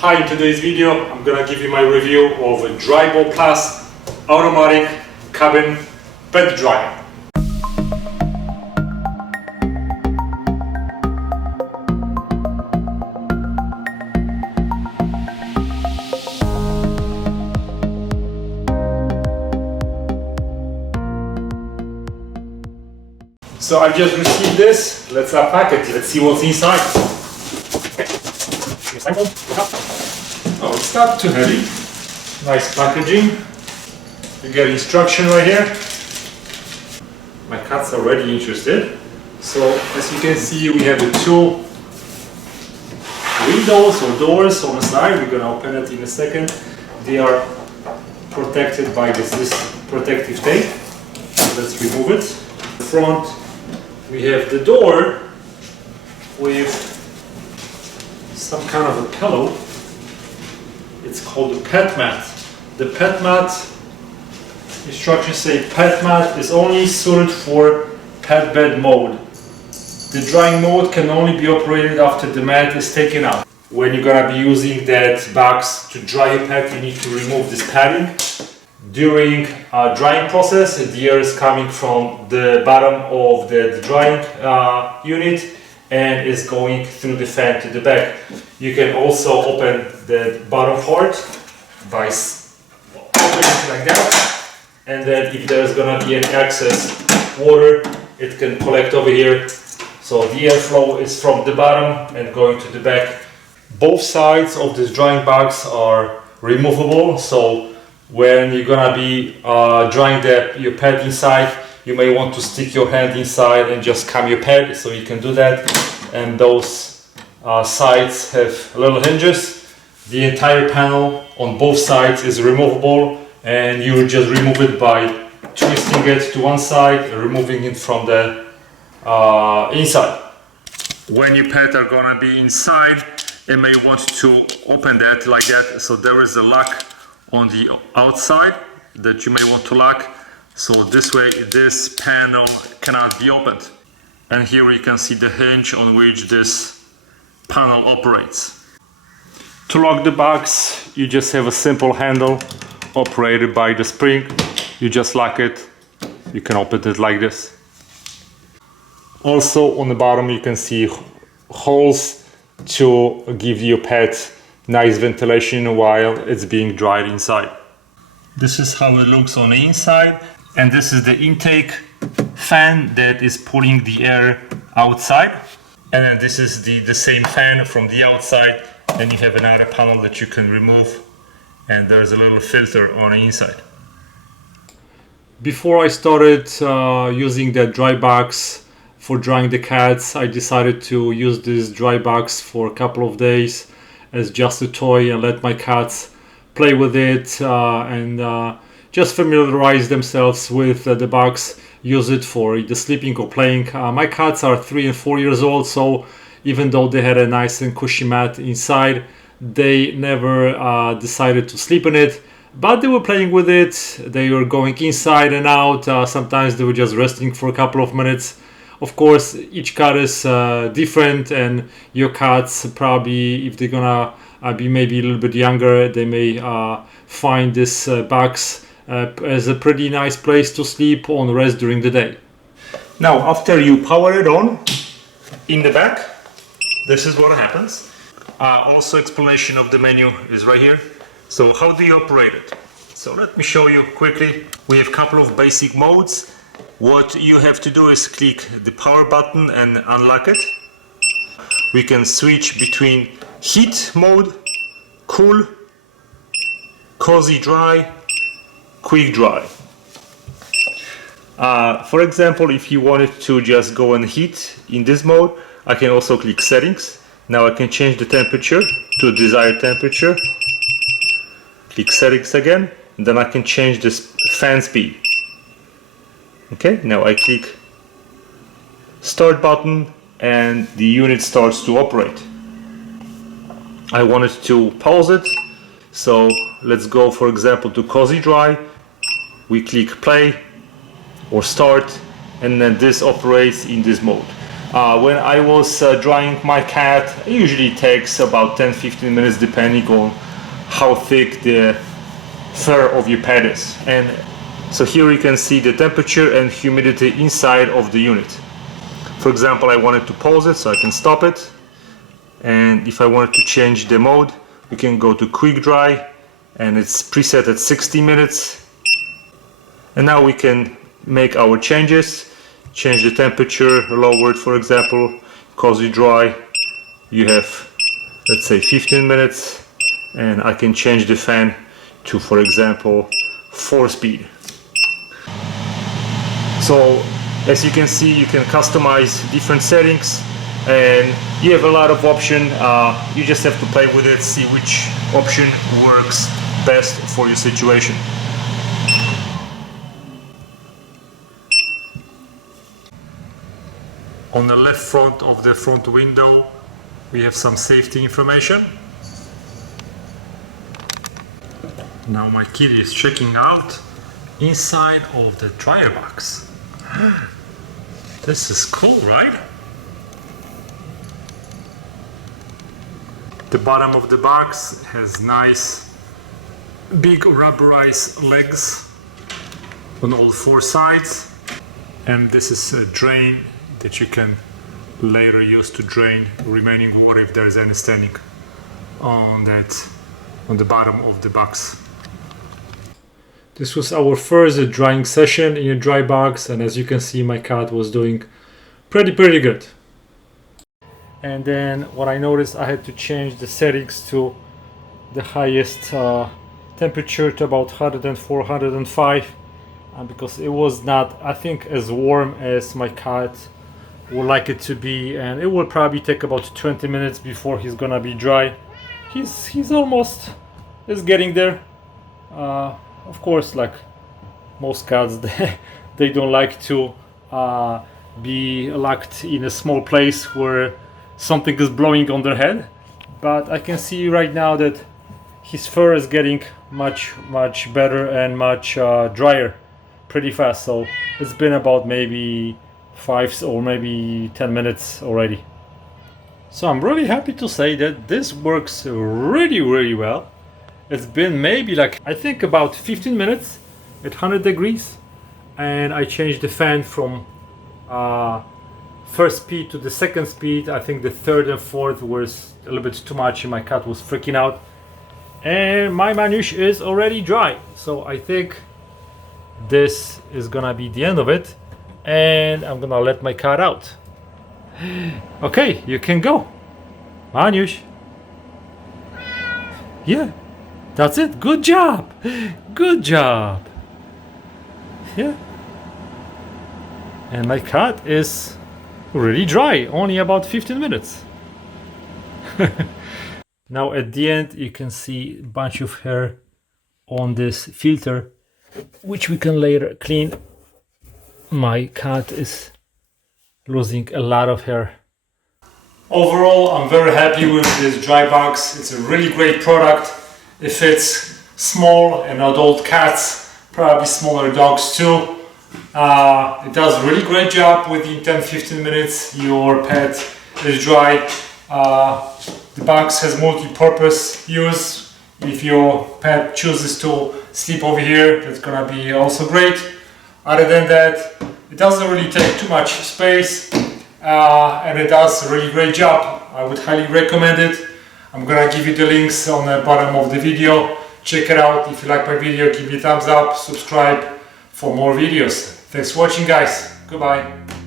Hi, in today's video I'm gonna give you my review of a Drybo Plus automatic cabin pet dryer. So I've just received this. Let's unpack it. Let's see what's inside. Oh, it's not too heavy. Nice packaging. You get instruction right here. My cat's are already interested. So as you can see, we have the two windows or doors on the side. We're gonna open it in a second. They are protected by this protective tape. Let's remove it. In front, we have the door with some kind of a pillow. It's called a pet mat. The pet mat, instructions say pet mat is only suited for pet bed mode. The drying mode can only be operated after the mat is taken out. When you're gonna be using that box to dry your pet, you need to remove this padding. During drying process, the air is coming from the bottom of the drying unit and is going through the fan to the back. You can also open the bottom part by opening it like that, and then if there's gonna be any excess water, it can collect over here. So the airflow is from the bottom and going to the back. Both sides of this drying box are removable, so when you're gonna be drying your pet inside, you may want to stick your hand inside and just calm your pet, so you can do that. And those sides have little hinges. The entire panel on both sides is removable, and you just remove it by twisting it to one side and removing it from the inside. When your pet are gonna be inside, you may want to open that like that, so there is a lock on the outside that you may want to lock, so this way this panel cannot be opened. And here you can see the hinge on which this panel operates. To lock the box, you just have a simple handle operated by the spring. You just lock it. You can open it like this. Also on the bottom you can see holes to give your pet nice ventilation while it's being dried inside. This is how it looks on the inside, and this is the intake fan that is pulling the air outside, and then this is the same fan from the outside. Then you have another panel that you can remove, and there's a little filter on the inside. Before I started using that dry box for drying the cats, I decided to use this dry box for a couple of days as just a toy and let my cats play with it and just familiarize themselves with the box, use it for either sleeping or playing. My cats are 3 and 4 years old, so even though they had a nice and cushy mat inside, they never decided to sleep in it, but they were playing with it. They were going inside and out. Sometimes they were just resting for a couple of minutes. Of course, each cat is different, and your cats probably, if they're gonna be maybe a little bit younger, they may find this box as a pretty nice place to sleep or rest during the day. Now, after you power it on, in the back, this is what happens. Also, explanation of the menu is right here. So how do you operate it? So let me show you quickly. We have a couple of basic modes. What you have to do is click the power button and unlock it. We can switch between heat mode, cool, cozy dry, quick dry. For example, if you wanted to just go and heat in this mode, I can also click settings. Now I can change the temperature to desired temperature. Click settings again, and then I can change this fan speed. Okay, now I click start button and the unit starts to operate. I wanted to pause it, so let's go for example to cozy dry. We click play or start, and then this operates in this mode. When I was drying my cat, it usually takes about 10-15 minutes depending on how thick the fur of your pet is. And so here you can see the temperature and humidity inside of the unit. For example, I wanted to pause it, so I can stop it. And if I wanted to change the mode, we can go to quick dry, and it's preset at 60 minutes. And now we can make our changes, change the temperature, lower it, for example, cozy dry. You have, let's say, 15 minutes, and I can change the fan to, for example, 4-speed. So as you can see, you can customize different settings, and you have a lot of options. You just have to play with it, see which option works best for your situation. On the left front of the front window, we have some safety information. Now my kitty is checking out inside of the dryer box. This is cool, right? The bottom of the box has nice big rubberized legs on all 4 sides, and this is a drain that you can later use to drain remaining water if there is any standing on the bottom of the box. This was our first drying session in a dry box, and as you can see, my cat was doing pretty good. And then what I noticed, I had to change the settings to the highest temperature to about 104, 105, because it was not, I think, as warm as my cat would like it to be, and it will probably take about 20 minutes before he's gonna be dry. He's almost is getting there. Of course, like most cats, they don't like to be locked in a small place where something is blowing on their head. But I can see right now that his fur is getting much better and much drier pretty fast. So it's been about maybe 5 or maybe 10 minutes already. So I'm really happy to say that this works really well. It's been maybe like, I think, about 15 minutes at 100 degrees, and I changed the fan from first speed to the second speed. I think the third and fourth was a little bit too much and my cat was freaking out, and my Maciej is already dry. So I think this is gonna be the end of it, and I'm gonna let my cat out. Okay, you can go, Maciej. Yeah, that's it. Good job. Good job. Yeah. And my cat is really dry, only about 15 minutes. Now at the end you can see a bunch of hair on this filter, which we can later clean. My cat is losing a lot of hair. Overall, I'm very happy with this dry box. It's a really great product. It fits small and adult cats, probably smaller dogs too. It does a really great job. Within 10-15 minutes your pet is dry. The box has multi-purpose use. If your pet chooses to sleep over here, that's gonna be also great. Other than that, it doesn't really take too much space, and it does a really great job. I would highly recommend it. I'm gonna give you the links on the bottom of the video. Check it out. If you like my video, give me a thumbs up, subscribe for more videos. Thanks for watching, guys. Goodbye.